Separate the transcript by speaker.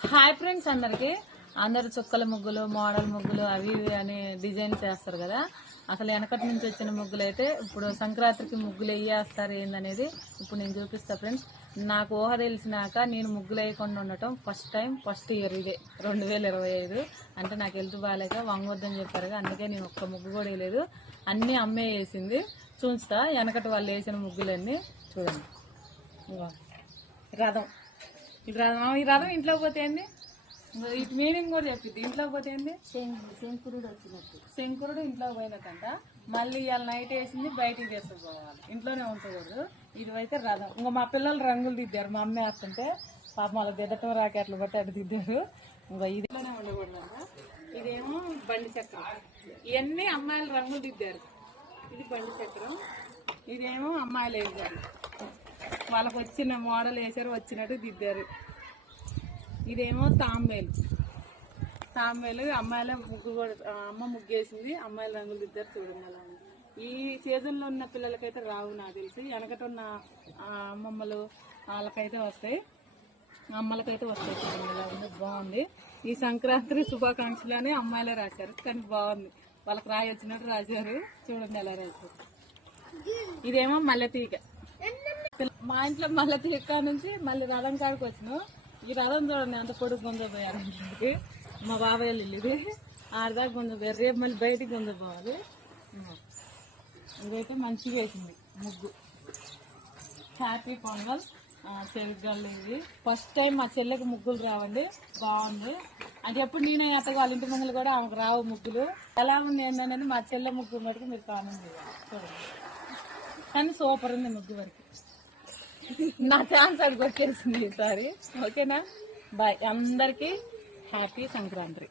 Speaker 1: Hi friends అందరికి. అందరు చుక్కల ముగ్గులు మోడల్ ముగ్గులు అవి ఇవి అని డిజైన్ చేస్తారు కదా. అసలు వెనకటి నుంచి వచ్చిన ముగ్గులు అయితే ఇప్పుడు సంక్రాంతికి ముగ్గులు వేయేస్తారు ఏందనేది ఇప్పుడు నేను చూపిస్తా ఫ్రెండ్స్. నాకు ఊహ తెలిసినాక నేను ముగ్గులు వేయకుండా ఉండటం ఫస్ట్ టైం ఫస్ట్ ఇయర్ ఇదే రెండు వేల ఇరవై ఐదు. అంటే నాకు హెల్త్ బాగాలేక వంగొద్దని చెప్పారు కదా, అందుకే నేను ఒక్క ముగ్గు కూడా వేయలేదు. అన్నీ అమ్మే వేసింది. చూస్తా వెనకటి వాళ్ళు వేసిన ముగ్గులన్నీ చూడండి. రథం. ఇది రథం ఈ రథం ఇంట్లోకి పోతే ఏంది? ఇటు మీనింగ్ కూడా చెప్పింది ఇంట్లోకి పోతే ఏంది?
Speaker 2: శంకురుడు వచ్చినట్టు.
Speaker 1: శంకరుడు ఇంట్లోకి పోయినట్టంట. మళ్ళీ ఇవాళ నైట్ వేసింది బయటికి తీసుకుపోవాలి. ఇంట్లోనే ఉంచకూడదు. ఇది అయితే రథం. ఇంకా మా పిల్లలు రంగులు దిద్దారు. మా అమ్మ వేస్తుంటే పాప వాళ్ళ దిద్దటం రాకెట్లు బట్టి అటు దిద్దారు. ఇంకా ఇది ఇంట్లోనే ఉండకూడదంట. ఇదేమో బండి చక్రం. ఇవన్నీ అమ్మాయిలు రంగులు దిద్దారు. ఇది బండి చక్రం. ఇదేమో అమ్మాయిలు వేసారు వాళ్ళకి వచ్చిన మోడల్ వేసారు వచ్చినట్టు దిద్దారు. ఇదేమో తాంబేలు. తాంబేలు అమ్మాయిల ముగ్గు కూడా అమ్మ ముగ్గు వేసింది అమ్మాయిల రంగులు దిద్దారు చూడండి ఉంది. ఈ సీజన్లో ఉన్న పిల్లలకైతే రావు నాకు తెలిసి వెనకట ఉన్న అమ్మమ్మలు వాళ్ళకైతే వస్తాయి. అమ్మలకైతే వస్తాయి చూడండి ఇలా ఉంది బాగుంది. ఈ సంక్రాంతి శుభాకాంక్షలు అని అమ్మాయిలే రాశారు కానీ బాగుంది. వాళ్ళకి రాయి వచ్చినట్టు రాశారు. చూడండి ఎలా రాశారు. ఇదేమో మల్లె తీగ. మా ఇంట్లో మళ్ళీ తిరుక్కా నుంచి మళ్ళీ రథం కాడికి వచ్చినాం. ఈ రథం చూడండి అంత పొడుగు గుంజపోయారు ఇంట్లోకి మా బాబాయ్ వాళ్ళు ఇల్లు ఇది ఆడదాకా గుంజపోయారు రేపు మళ్ళీ బయటికి గుంజపోవాలి ఇదైతే మంచిగా వేసింది ముగ్గు. హ్యాపీ పొంగల్. చెవిగల్లు ఇది ఫస్ట్ టైం మా చెల్లెకి ముగ్గులు రావండి. బాగుంది. అంటే ఎప్పుడు నేనే అత్తగా వాళ్ళ ఇంటి ముంగలు కూడా ఆమెకు రావు ముగ్గులు. ఎలా ఉంది ఏంటనేది మా చెల్లె ముగ్గు మటుకు మీరు కామెంట్ చూడండి. కానీ సూపర్ ఉంది ముగ్గు వరకు. నా ఛాన్స్ అది కొట్టేసింది ఈసారి. ఓకేనా? బాయ్ అందరికీ హ్యాపీ సంక్రాంతి.